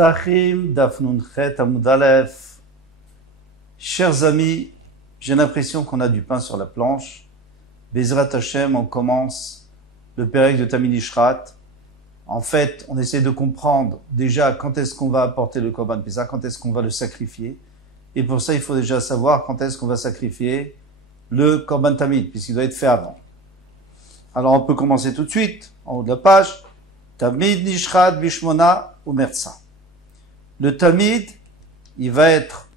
Psachim Daf Nun Chet Amud Aleph. Chers amis, j'ai l'impression qu'on a du pain sur la planche. Bezrat Hashem, on commence le Pérec de Tamid Ishrat. En fait, on essaie de comprendre déjà quand est-ce qu'on va apporter le Korban Pesach, quand est-ce qu'on va le sacrifier. Et pour ça, il faut déjà savoir quand est-ce qu'on va sacrifier le Korban Tamid, puisqu'il doit être fait avant. Alors on peut commencer tout de suite, en haut de la page. Tamid Nishrat Bishmona ou Mertsa. Le Tamid, il va être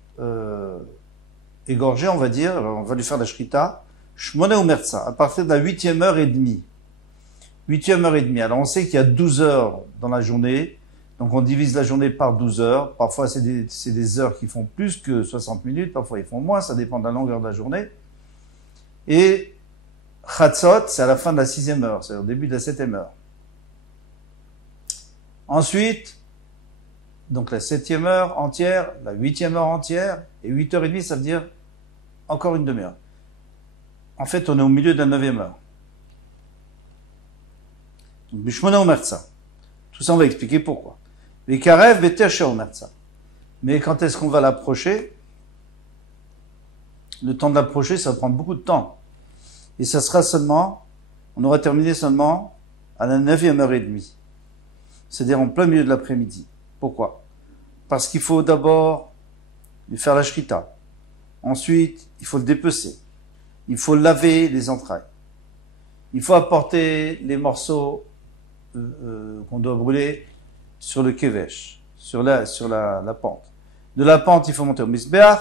égorgé, on va dire, on va lui faire la Shrita, Shmona ou Mertsa, à partir de la 8e heure et demie. 8e heure et demie. Alors on sait qu'il y a 12 heures dans la journée, donc on divise la journée par 12 heures. Parfois c'est des heures qui font plus que 60 minutes, parfois ils font moins, ça dépend de la longueur de la journée. Et Chatzot, c'est à la fin de la 6e heure, c'est au début de la 7e heure. Ensuite, donc la 7e heure entière, la 8e heure entière, et 8h30, ça veut dire encore une demi-heure. En fait, on est au milieu de la 9e heure. Donc, Bishmona ou Mertsa. Tout ça, on va expliquer pourquoi. Les Karev, Betesha ou Mertsa. Mais quand est-ce qu'on va l'approcher? Le temps de l'approcher, ça va prendre beaucoup de temps. Et ça sera seulement, on aura terminé seulement à la 9e heure et demie. C'est-à-dire en plein milieu de l'après-midi. Pourquoi? Parce qu'il faut d'abord lui faire la shrita. Ensuite, il faut le dépecer. Il faut laver les entrailles. Il faut apporter les morceaux qu'on doit brûler sur le kevesh, sur la pente. De la pente, il faut monter au misbéach,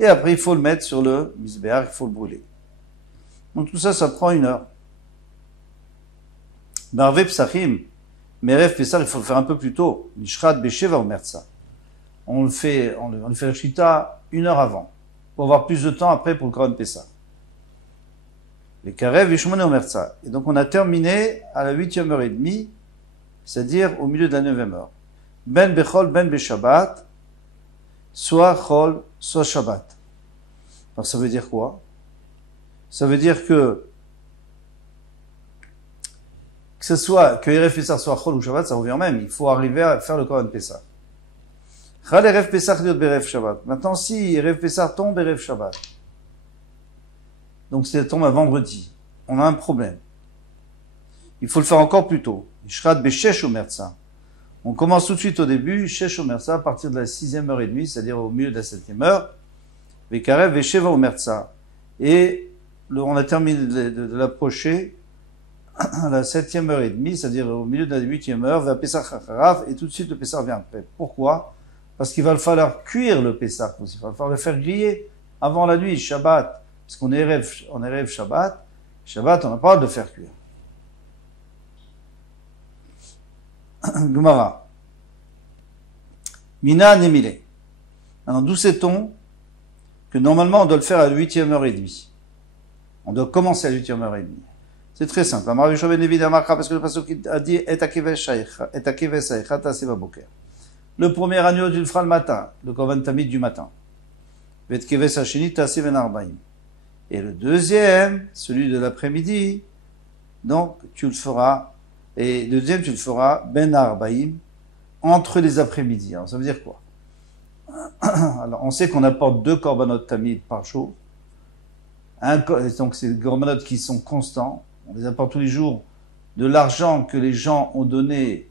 et après il faut le mettre sur le misbéach, il faut le brûler. Donc tout ça, ça prend 1 heure. Marve Psachim, Merev Pesach, il faut le faire un peu plus tôt. Nishrat Besheva ou Mertsa. On le fait la Shita 1 heure avant, pour avoir plus de temps après pour le Korban Pesach. Les Karev Vishmona ou Mertsa. Et donc on a terminé à la 8e heure et demie, c'est-à-dire au milieu de la 9e heure. Ben Bechol, Ben Beshabbat, soit Chol, soit Shabbat. Alors ça veut dire quoi? Ça veut dire que ce soit, que Erev Pesach soit Chol ou Shabbat, ça revient au même. Il faut arriver à faire le Korban Pesach. Chal Erev Pesach liot berev Shabbat. Maintenant, si Erev Pesach tombe Erev Shabbat, donc ça tombe un vendredi, on a un problème. Il faut le faire encore plus tôt. Ishrat Beshesh ou Mertsa. On commence tout de suite au début, Shesh ou Mertsa, à partir de la 6e heure et demie, c'est-à-dire au milieu de la 7e heure. Vekarev Vesheva ou Mertsa. Et on a terminé de l'approcher à la 7e heure et demie, c'est-à-dire au milieu de la 8e heure, vers Pesach Hacharav, et tout de suite le Pesach vient après. Pourquoi? Parce qu'il va falloir cuire le Pesach aussi, il va falloir le faire griller avant la nuit, Shabbat, parce qu'on est rêve Shabbat, Shabbat on n'a pas le droit de le faire cuire. Gemara. Mina Nemile. Alors d'où sait-on que normalement on doit le faire à la 8e heure et demie? On doit commencer à la 8e heure et demie. C'est très simple. Parce que le pasuk a dit le premier agneau, tu le feras le matin, le Korban Tamid du matin. Et le deuxième, celui de l'après-midi, donc tu le feras, et le deuxième tu le feras ben arbaim, entre les après-midi. Alors ça veut dire quoi? Alors on sait qu'on apporte 2 Korbanot Tamid par jour. Donc c'est des Korbanot qui sont constants. On les apporte tous les jours. De l'argent que les gens ont donné,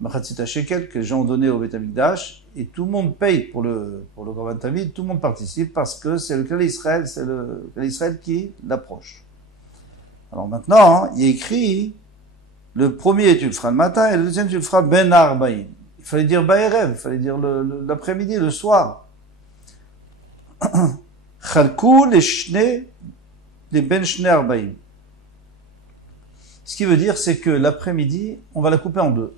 Machatzita Shekel, que les gens ont donné au Beit Hamikdash, et tout le monde paye pour le Korban Tamid, tout le monde participe parce que c'est le Klal Israël, c'est le Klal Israël qui l'approche. Alors maintenant, il y a écrit, le premier tu le feras le matin, et le deuxième tu le feras Ben Arbaïm. Il fallait dire Ba'erev, il fallait dire l'après-midi, le soir. Chalkou les Shne, les Ben Shne Arbaïm. Ce qui veut dire, c'est que l'après-midi, on va la couper en 2.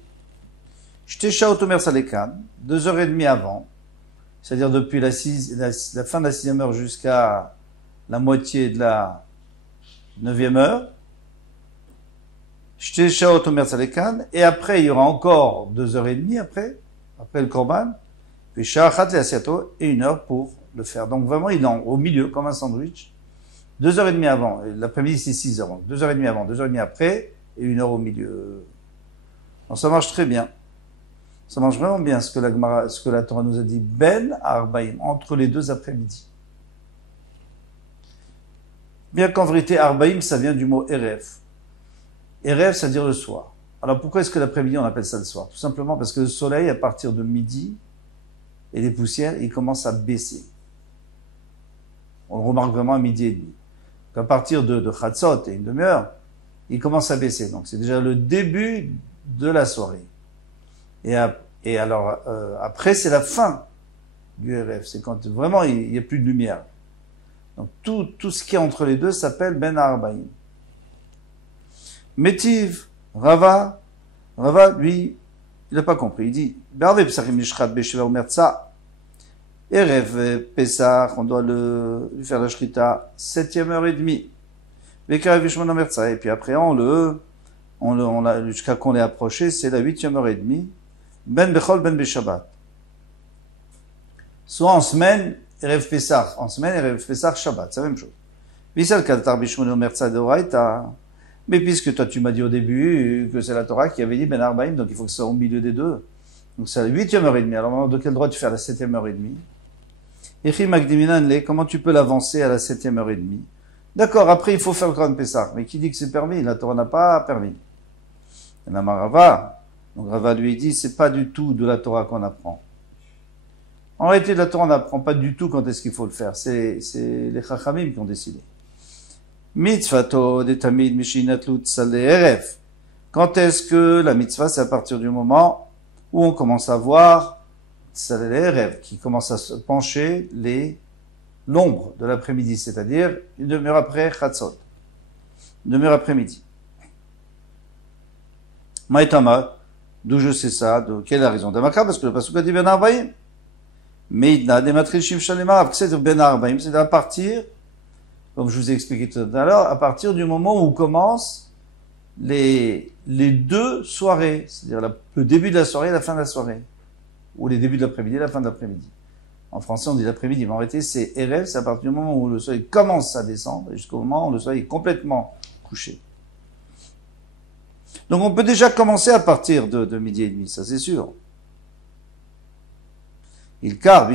Shtesha otomer salekan, 2h30 avant, c'est-à-dire depuis la fin de la 6e heure jusqu'à la moitié de la 9e heure. Shtesha otomer salekan, et après, il y aura encore 2h30 après le korban, puis sha'achat le asiato, et 1 heure pour le faire. Donc vraiment, il est au milieu, comme un sandwich. 2h30 avant, l'après-midi c'est 6h, 2h30 avant, 2h30 après, et 1 heure au milieu. Donc ça marche très bien. Ça marche vraiment bien ce que la Torah nous a dit. Ben Arbaim, entre les deux après-midi. Bien qu'en vérité, Arbaim, ça vient du mot Erev. Erev, ça veut dire le soir. Alors pourquoi est-ce que l'après-midi, on appelle ça le soir? Tout simplement parce que le soleil, à partir de midi, et les poussières, il commence à baisser. On le remarque vraiment à midi et demi. À partir de Chatzot et une demi-heure, il commence à baisser. Donc c'est déjà le début de la soirée. Et alors, après, c'est la fin du RF. C'est quand vraiment il n'y a plus de lumière. Donc tout ce qui est entre les deux s'appelle Ben Arbaim. Métiv, Rava, lui, il n'a pas compris. Il dit, Berve Psachim Nishchat Beshever Mertza, Erev Pesach, on doit lui faire la Shrita, 7e heure et demie. Vekarev Vishmona Mertza, et puis après, jusqu'à qu'on l'ait approché, c'est la 8e heure et demie. Ben Bechol, Ben Beshabbat. Soit en semaine, Erev Pesach. En semaine, Erev Pesach, Shabbat. C'est la même chose. Visal Kaltar Bishmono Mertza de Oraita. Mais puisque toi, tu m'as dit au début que c'est la Torah qui avait dit Ben Arbaim, donc il faut que ce soit au milieu des deux. Donc c'est la 8e heure et demie. Alors, de quel droit tu fais à la 7e heure et demie? Echi Magdiminan, comment tu peux l'avancer à la 7e heure et demie? D'accord, après, il faut faire le Korban Pesach. Mais qui dit que c'est permis? La Torah n'a pas permis. Il y en a Rava. Donc Rava lui dit, c'est pas du tout de la Torah qu'on apprend. En réalité, de la Torah, on n'apprend pas du tout quand est-ce qu'il faut le faire. C'est les Chachamim qui ont décidé. Mitzvato de Tamid Mishinatlut Saleh Erev. Quand est-ce que la mitzvah, c'est à partir du moment où on commence à voir Saleh Erev, qui commence à se pencher l'ombre de l'après-midi, c'est-à-dire une demi-heure après Chatzot. Une demi-heure après-midi. Maïtama, d'où je sais ça, quelle est la raison? D'Amaka, parce que le Pasuk a dit Ben Arbaim. Meidna, des matrichim shalema, c'est Ben Arbaim, c'est à partir, comme je vous ai expliqué tout à l'heure, à partir du moment où commencent les deux soirées, c'est-à-dire le début de la soirée et la fin de la soirée. Ou les débuts de l'après-midi et la fin de l'après-midi. En français, on dit l'après-midi, mais en réalité, c'est Erev, c'est à partir du moment où le soleil commence à descendre, jusqu'au moment où le soleil est complètement couché. Donc on peut déjà commencer à partir de midi et demi, ça c'est sûr. Alors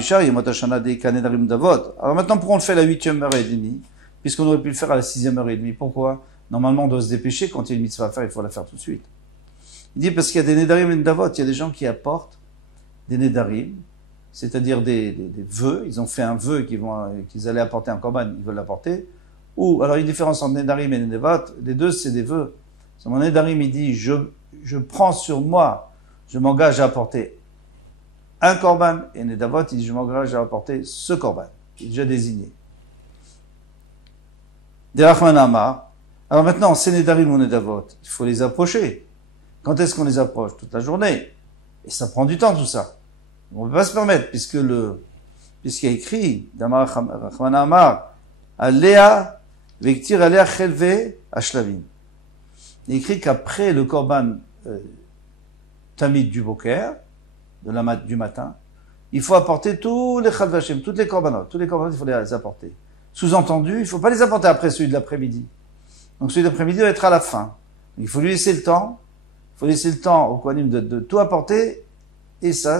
maintenant, pourquoi on le fait à la 8e heure et demie, puisqu'on aurait pu le faire à la 6e heure et demie? Pourquoi? Normalement, on doit se dépêcher, quand il y a une mitzvah à faire, il faut la faire tout de suite. Il dit parce qu'il y a des nedarim et nedavot, il y a des gens qui apportent des nedarim, c'est-à-dire des vœux, ils ont fait un vœu qu'ils allaient apporter un korban, ils veulent l'apporter, ou, alors il y a une différence entre nedarim et nedavot, les deux c'est des vœux. Mon nedarim, il dit, je prends sur moi, je m'engage à apporter un korban, et nedavot, il dit, je m'engage à apporter ce korban, qui est déjà désigné. Derachman Amar. Alors maintenant, ces nedarim ou nedavot, il faut les approcher. Quand est-ce qu'on les approche? Toute la journée. Et ça prend du temps, tout ça. On ne peut pas se permettre, puisqu'il y a écrit, Damar Rachman Amar, Alea, Vektir Alea Chelve, Ashlavim. Il est écrit qu'après le korban tamid du boker, du matin, il faut apporter tous les chalvashim, toutes les korbanot, il faut les apporter. Sous-entendu, il ne faut pas les apporter après celui de l'après-midi. Donc celui de l'après-midi doit être à la fin. Il faut lui laisser le temps. Il faut laisser le temps au Kohanim de tout apporter. Et ça,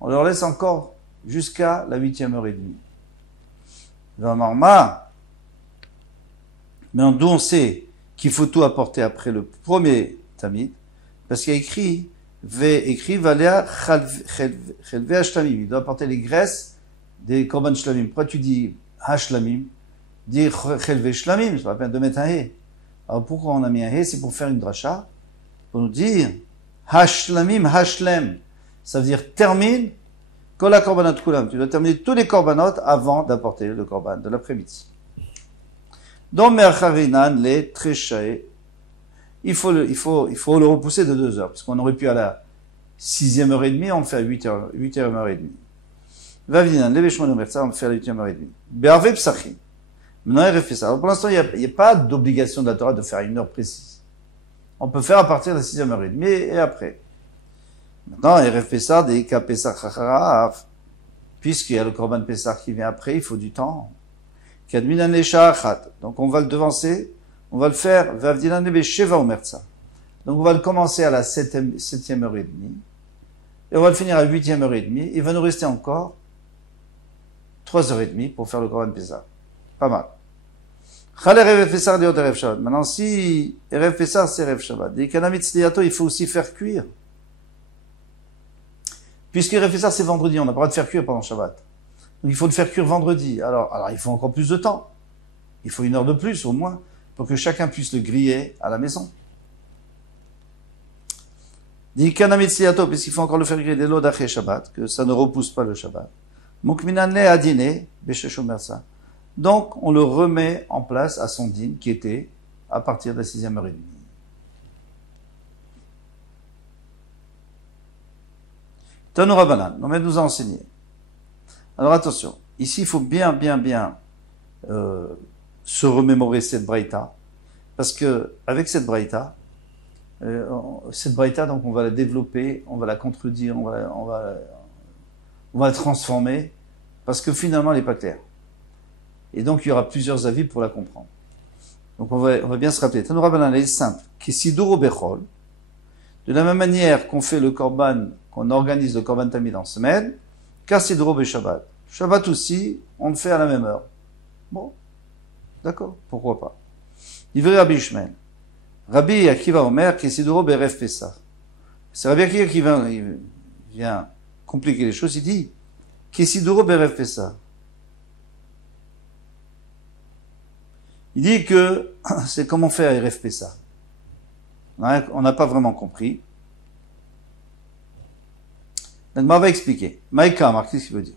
on leur laisse encore jusqu'à la 8e heure et demie. Mais d'où on sait qu'il faut tout apporter après le premier tamid, parce qu'il y a écrit, Valea Chelve Hashlamim. Il doit apporter les graisses des korban shlamim. Pourquoi tu dis Hashlamim? Dis Chelve Shlamim, c'est pas la peine de mettre un he. Alors pourquoi on a mis un he? C'est pour faire une dracha, pour nous dire Hashlamim Hashlem. Ça veut dire termine Kol HaKorbanot Kulam. Tu dois terminer tous les korbanot avant d'apporter le korban de l'après-midi. Dans Mercharinan, les Treshae, il faut le repousser de 2 heures, parce qu'on aurait pu à la 6e heure et demie, on le fait à 8h heure et demie. Vavinan, les Veshmon Omer, ça, on le fait à la 8e heure et demie. Be'arve Psachim. Maintenant, il refait ça. Alors, pour l'instant, il n'y a pas d'obligation de la Torah de faire une heure précise. On peut faire à partir de la 6e heure et demie et après. Maintenant, il refait ça des Ika Pesach Chacharav. Puisqu'il y a le Korban Pesach qui vient après, il faut du temps. Donc on va le devancer, on va le faire, Vavdinan Nebe Sheva Omertza. Donc on va le commencer à la septième heure et demie. Et on va le finir à 8e heure et demie. Il va nous rester encore 3h30 pour faire le Korban Pessah. Pas mal. Maintenant, si Erev Pessah, c'est Erev Shabbat. Des Kanamit Sliato, il faut aussi faire cuire. Puisque Erev Pessah, c'est vendredi, on n'a pas le droit de faire cuire pendant Shabbat. Donc il faut le faire cuire vendredi. Alors il faut encore plus de temps. Il faut 1 heure de plus, au moins, pour que chacun puisse le griller à la maison. Dit Kanamit Sliato, puisqu'il faut encore le faire griller des lots d'après Shabbat, que ça ne repousse pas le Shabbat. Mukminan le adine, Besheshomer ça. Donc, on le remet en place à son dîne, qui était à partir de la 6e heure et demie. Tanoura Banan, on va nous enseigner. Alors attention, ici il faut bien se remémorer cette braïta, parce que avec cette braïta, donc on va la développer, on va la contredire, on va la transformer, parce que finalement elle n'est pas claire. Et donc il y aura plusieurs avis pour la comprendre. Donc on va bien se rappeler. Tanoura Banan est simple. Kisiduro Bechol, de la même manière qu'on fait le korban, qu'on organise le korban tamid en semaine, Kassidro be Shabbat. Shabbat aussi, on le fait à la même heure. Bon, d'accord, pourquoi pas. Ivri Rabbi Ishmael. Rabbi Akiva Omer, Kassidro be Erev Pessah. C'est Rabbi Akiva qui vient compliquer les choses. Il dit, Kassidro be Erev Pessah. Il dit que c'est comment faire Erev Pessah. On n'a pas vraiment compris. Donc, on va expliquer. Maïkama, qu'est-ce qu'il veut dire?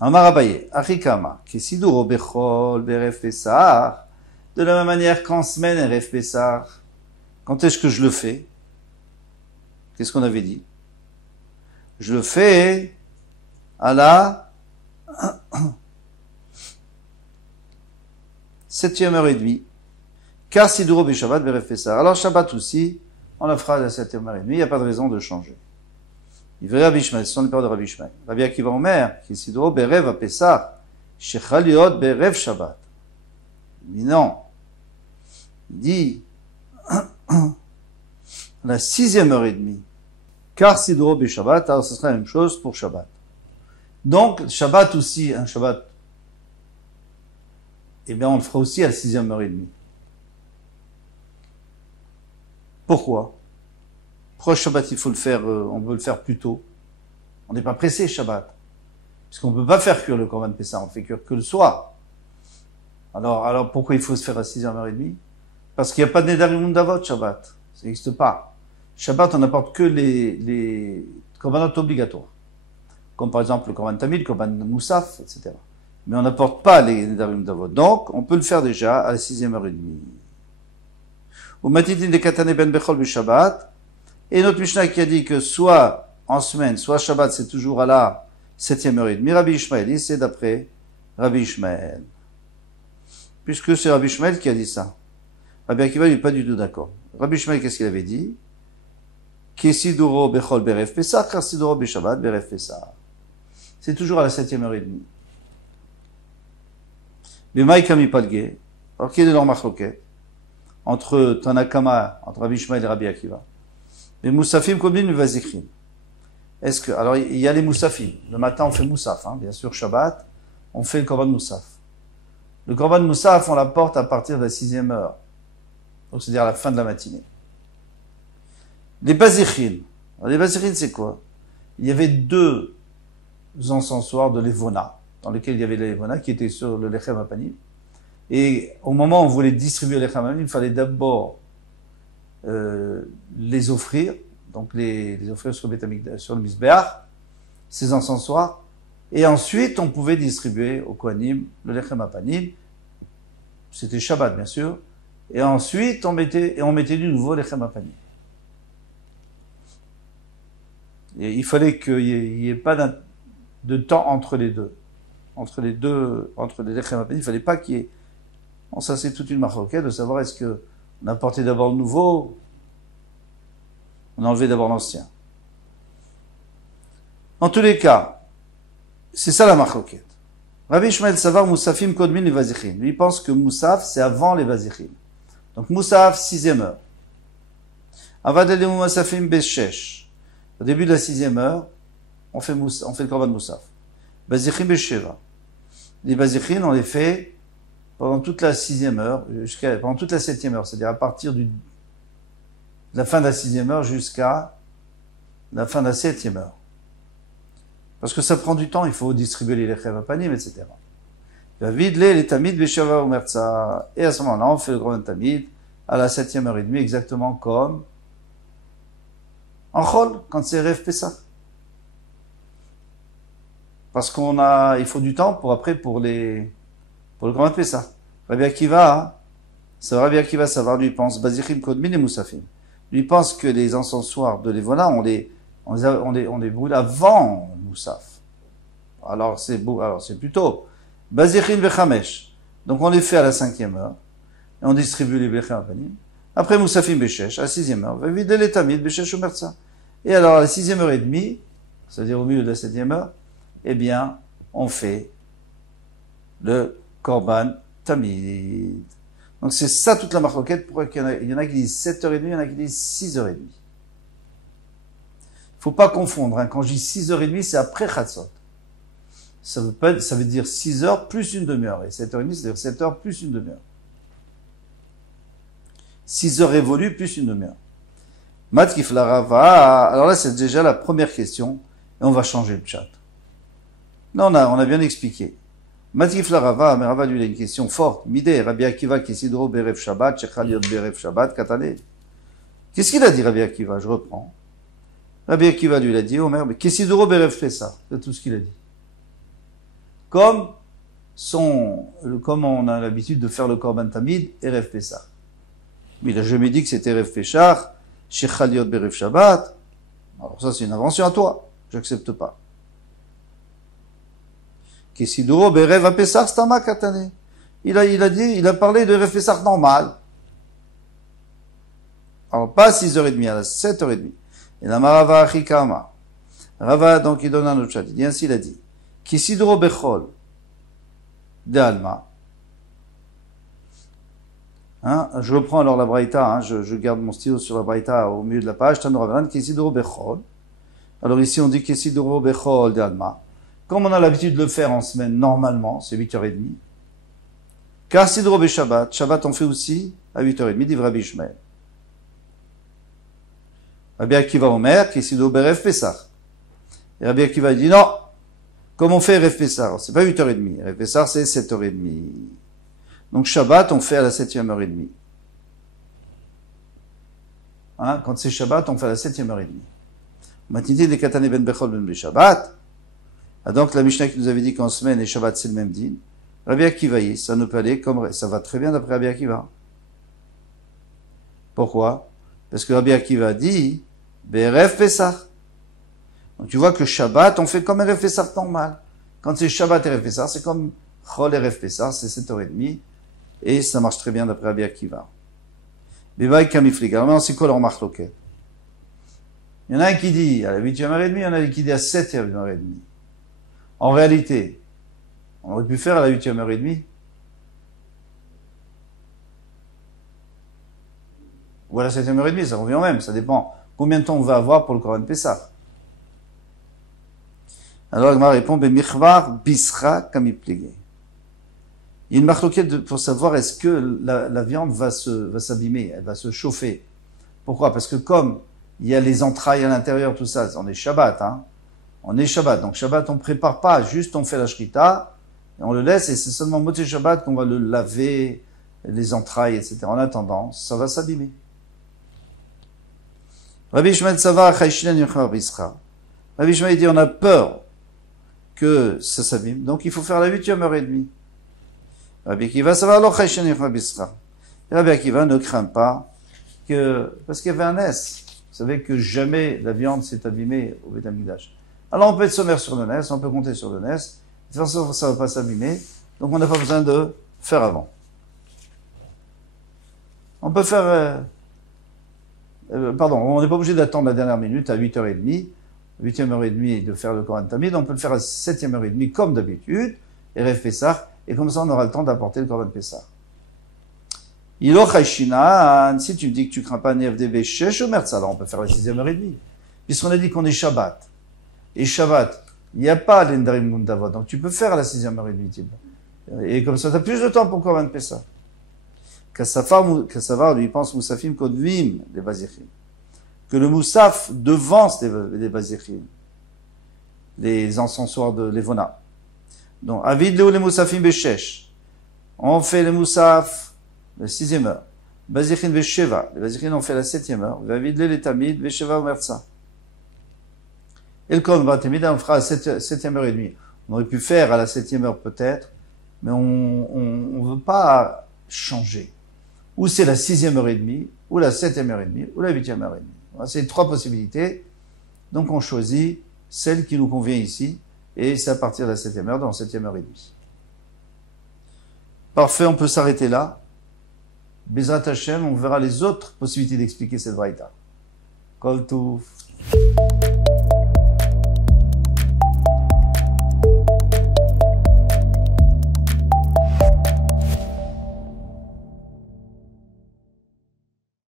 Amar Abaye, Achikama, Kesiduro Bechol, Berev Pessah. De la même manière qu'en semaine, Erev Pessah. Quand est-ce que je le fais? Qu'est-ce qu'on avait dit? Je le fais à la 7e heure et demie. Car Siduro Bishabbat Berev Pessah. Alors Shabbat aussi, on la fera à la 7e heure et demie, il n'y a pas de raison de changer. Il verra Rabbi Ishmael, ce sont les paroles de Rabbi Ishmael. Rabbi Akiva Omer, qui Siduro Berev Pessah, Shechaliot Berev Shabbat. Mais non. Il dit, la 6e heure et demie. Car Siduro Bishabbat, alors ce sera la même chose pour Shabbat. Donc, Shabbat aussi, un Shabbat, eh bien, on le fera aussi à la 6e heure et demie. Pourquoi? Pourquoi Shabbat, il faut le faire, on veut le faire plus tôt? On n'est pas pressé Shabbat. Puisqu'on ne peut pas faire cuire le Korban Pessah, on fait cuire que le soir. Alors pourquoi il faut se faire à 6h et demie? Parce qu'il n'y a pas de Nedarim Davot Shabbat. Ça n'existe pas. Shabbat, on n'apporte que les Korbanot obligatoires. Comme par exemple le Korban Tamid, le Korban Moussaf, etc. Mais on n'apporte pas les Nedarim Davot. Donc, on peut le faire déjà à la 6e heure et demie. Ou Matidin de Katane Ben Bechol du Shabbat. Et notre Mishnah qui a dit que soit en semaine, soit Shabbat, c'est toujours à la 7e heure et demie. Rabbi Ishmael, c'est d'après Rabbi Ishmael. Puisque c'est Rabbi Ishmael qui a dit ça. Rabbi Akiva, il n'est pas du tout d'accord. Rabbi Ishmael, qu'est-ce qu'il avait dit? Kesiduro Bechol Berev Pessah, Kesiduro Beshabbat Berev Pessah. C'est toujours à la 7e heure et demie. Mais Maïkami Palge, alors qu'il y a de leur machloket, entre Tanakama, entre Rabbi Ishmael et Rabbi Akiva. Les Moussafim combien de Vazikrim. Est-ce que, alors, il y a les Moussafim. Le matin, on fait Moussaf, bien sûr, Shabbat, on fait le Korban Moussaf. Le Korban Moussaf, on l'apporte à partir de la 6e heure. Donc, c'est-à-dire à la fin de la matinée. Les Bazikhim. Alors, les Bazikhim, c'est quoi? Il y avait 2 encensoirs de l'Evona, dans lesquels il y avait l'Evona, qui était sur le Lechem Apanim. Et au moment où on voulait distribuer les Lechem Apanim, il fallait d'abord les offrir, donc les offrir sur le Mizbeach, ces encensoirs, et ensuite on pouvait distribuer au Kohanim le Lechem Apanim, c'était Shabbat bien sûr, et ensuite on mettait du nouveau Lechem Apanim. Et il fallait qu'il n'y ait pas de temps entre les deux. Entre les Lechem Apanim, il ne fallait pas qu'il y ait... Bon, ça c'est toute une marroquette de savoir est-ce que on apportait d'abord le nouveau, on enlevait d'abord l'ancien. En tous les cas, c'est ça la marloquette. Rabbi Ishmael Savar Moussafim Kodmin les Vazichim. Lui, il pense que Moussaf, c'est avant les Vazichim. Donc Moussaf, 6e heure. Avadel Moussafim Beshesh. Au début de la 6e heure, on fait le Korban Moussaf. Bazichim Besheva. Les Bazichim, on les fait pendant toute la 6e heure, pendant toute la 7e heure, c'est-à-dire à partir de la fin de la 6e heure jusqu'à la fin de la 7e heure. Parce que ça prend du temps, il faut distribuer les Lechem Apanim, etc. Vidle les Tamid Besheva Umerza. Et à ce moment-là, on fait le Korban Tamid à la 7e heure et demie, exactement comme en Chol, quand c'est Erev Pessah. Parce il faut du temps pour le Korban Pessah. Rabbi Akiva Savar, lui pense, Bazichim Kodmin et Moussafim. Lui pense que les encensoirs de l'Evola, on les brûle avant Moussaf. Alors c'est plutôt Bazichim Bechamesh. Donc on les fait à la 5e heure, et on distribue les Bechem Apanim. Après Moussafim Beshesh, à la 6e heure, Videl les Tamid Beshesh Umerza. Et alors à la 6e heure et demie, c'est-à-dire au milieu de la 7e heure, eh bien, on fait le Korban Tamid. Donc c'est ça toute la marloquette. Pourquoi il y en a qui disent 7h30, il y en a qui disent 6h30. Il faut pas confondre, hein. Quand je dis 6h30, c'est après Chatzot. Ça veut dire 6 heures plus une demi-heure. Et 7h30, c'est-à-dire 7 heures plus une demi-heure. 6 heures révolues plus une demi-heure. Matkif la Rava. Alors là, c'est déjà la première question. Et on va changer le chat. Là, on a bien expliqué. Matkif la Rava, mais Rava lui il a une question forte. Midé, Rabbi Akiva, Kesidro, Berev Shabbat, Shechaliot, Berev Shabbat, Katane. Qu'est-ce qu'il a dit, Rabbi Akiva? Je reprends. Rabbi Akiva lui il a dit, Omer, mais Kesidro, Berev Pessah. C'est tout ce qu'il a dit. Comme on a l'habitude de faire le Korban Tamid, Erev Pessah. Mais il a jamais dit que c'était Erev Pessah, Shechaliot, Berev Shabbat. Alors ça, c'est une invention à toi. J'accepte pas. Kesiduro berev apesar stama katane. Il a parlé de Erev Pessah normal. Alors pas à 6h30, à 7h30. Et la marava achikama. Rava, donc, il donne un autre chat. Il dit ainsi, il a dit. Kesiduro bechol. De alma. Hein, je reprends alors la braïta, hein, je garde mon stylo sur la braïta au milieu de la page. Tano Ravanan, Kesiduro bechol. Alors ici, on dit Kesiduro bechol de alma. Comme on a l'habitude de le faire en semaine, normalement, c'est 8h30. Car Sidro be Shabbat, Shabbat on fait aussi à 8h30, dit Rabbi Ishmael. Rabbi Akiva Omer, qui est Sidro Berev Pessah. Et Rabbi Akiva dit non, comme on fait Rev Pessah, c'est pas 8h30, Rev Pessah c'est 7h30. Donc Shabbat on fait à la 7e heure et demie. Hein, quand c'est Shabbat, on fait à la 7e heure et demie. Matinité de Katane ben Bechol ben Shabbat. Ah donc la Mishnah qui nous avait dit qu'en semaine et Shabbat c'est le même din. Rabbi Akiva, ça ne peut aller comme ça va très bien d'après Rabbi Akiva. Pourquoi? Parce que Rabbi Akiva dit Berev Pessah. Donc tu vois que Shabbat on fait comme Erev Pessah normal. Quand c'est Shabbat et Erev Pessah, c'est comme Chol Erev Pessah, c'est 7h30 et ça marche très bien d'après Rabbi Akiva. Bevaï Kamiflik. Alors maintenant c'est quoi leur marloquet? Il y en a un qui dit à la 8e heure et demie, il y en a un qui dit à 7h et demie. En réalité, on aurait pu faire à la 8e heure et demie. Ou à la 7e heure et demie, ça revient au même. Ça dépend combien de temps on va avoir pour le Korban Pessah. Alors, Agma répond, Bemichvar bisra kamiplige. Il y a une marloquette pour savoir est-ce que la viande va s'abîmer, elle va se chauffer. Pourquoi? Parce que comme il y a les entrailles à l'intérieur, tout ça, on est Shabbat, hein. On est Shabbat. Donc Shabbat, on prépare pas, juste on fait la shrita, et on le laisse, et c'est seulement Motzei Shabbat qu'on va le laver, les entrailles, etc. En attendant, ça va s'abîmer. Rabbi Ishmael Savar, Chayshinan Yochar Bisra. Rabbi Ishmael dit, on a peur que ça s'abîme, donc il faut faire la 8e heure et demie. Rabbi Akiva Savar, alors Chayshinan Yochar Bisra. Rabbi Akiva ne craint pas parce qu'il y avait un S. Vous savez que jamais la viande s'est abîmée au Beth Amikdash. Alors on peut être sommaire sur le NES, on peut compter sur le NES. De toute façon, ça ne va pas s'abîmer. Donc on n'a pas besoin de faire avant. On peut faire... on n'est pas obligé d'attendre la dernière minute à 8h30. 8e heure et demie de faire le Korban Tamid. On peut le faire à 7e heure et demie comme d'habitude. Et Rev Pessah. Et comme ça, on aura le temps d'apporter le Korban Pessah. Si tu me dis que tu crains pas NFDB, alors on peut faire la 6h30. Puisqu'on a dit qu'on est Shabbat. Et Shabbat, il n'y a pas l'Endrim Mundavot. Donc tu peux faire la 6h30. Et comme ça, tu as plus de temps pour Korban Pessah. Kassavar, lui, pense Moussafim Kodvim, les Vazichim. Que le Moussaf devance les Vazichim. Les encensoirs de Levona. Donc, Avid Leo les Moussafim Beshesh. On fait les Moussaf, la 6e heure. Vazichim Besheva. Les Vazichim ont fait la 7e heure. Avid les Tamid, Besheva Omerza. Et le Korban Batamid, on fera à la 7e heure et demie. On aurait pu faire à la 7e heure peut-être, mais on veut pas changer. Ou c'est la 6e heure et demie, ou la 7e heure et demie, ou la 8e heure et demie. Voilà, c'est 3 possibilités. Donc on choisit celle qui nous convient ici, et c'est à partir de la 7e heure, dans la 7e heure et demie. Parfait, on peut s'arrêter là. Bezrat Hashem, on verra les autres possibilités d'expliquer cette braïta. Kol Touf.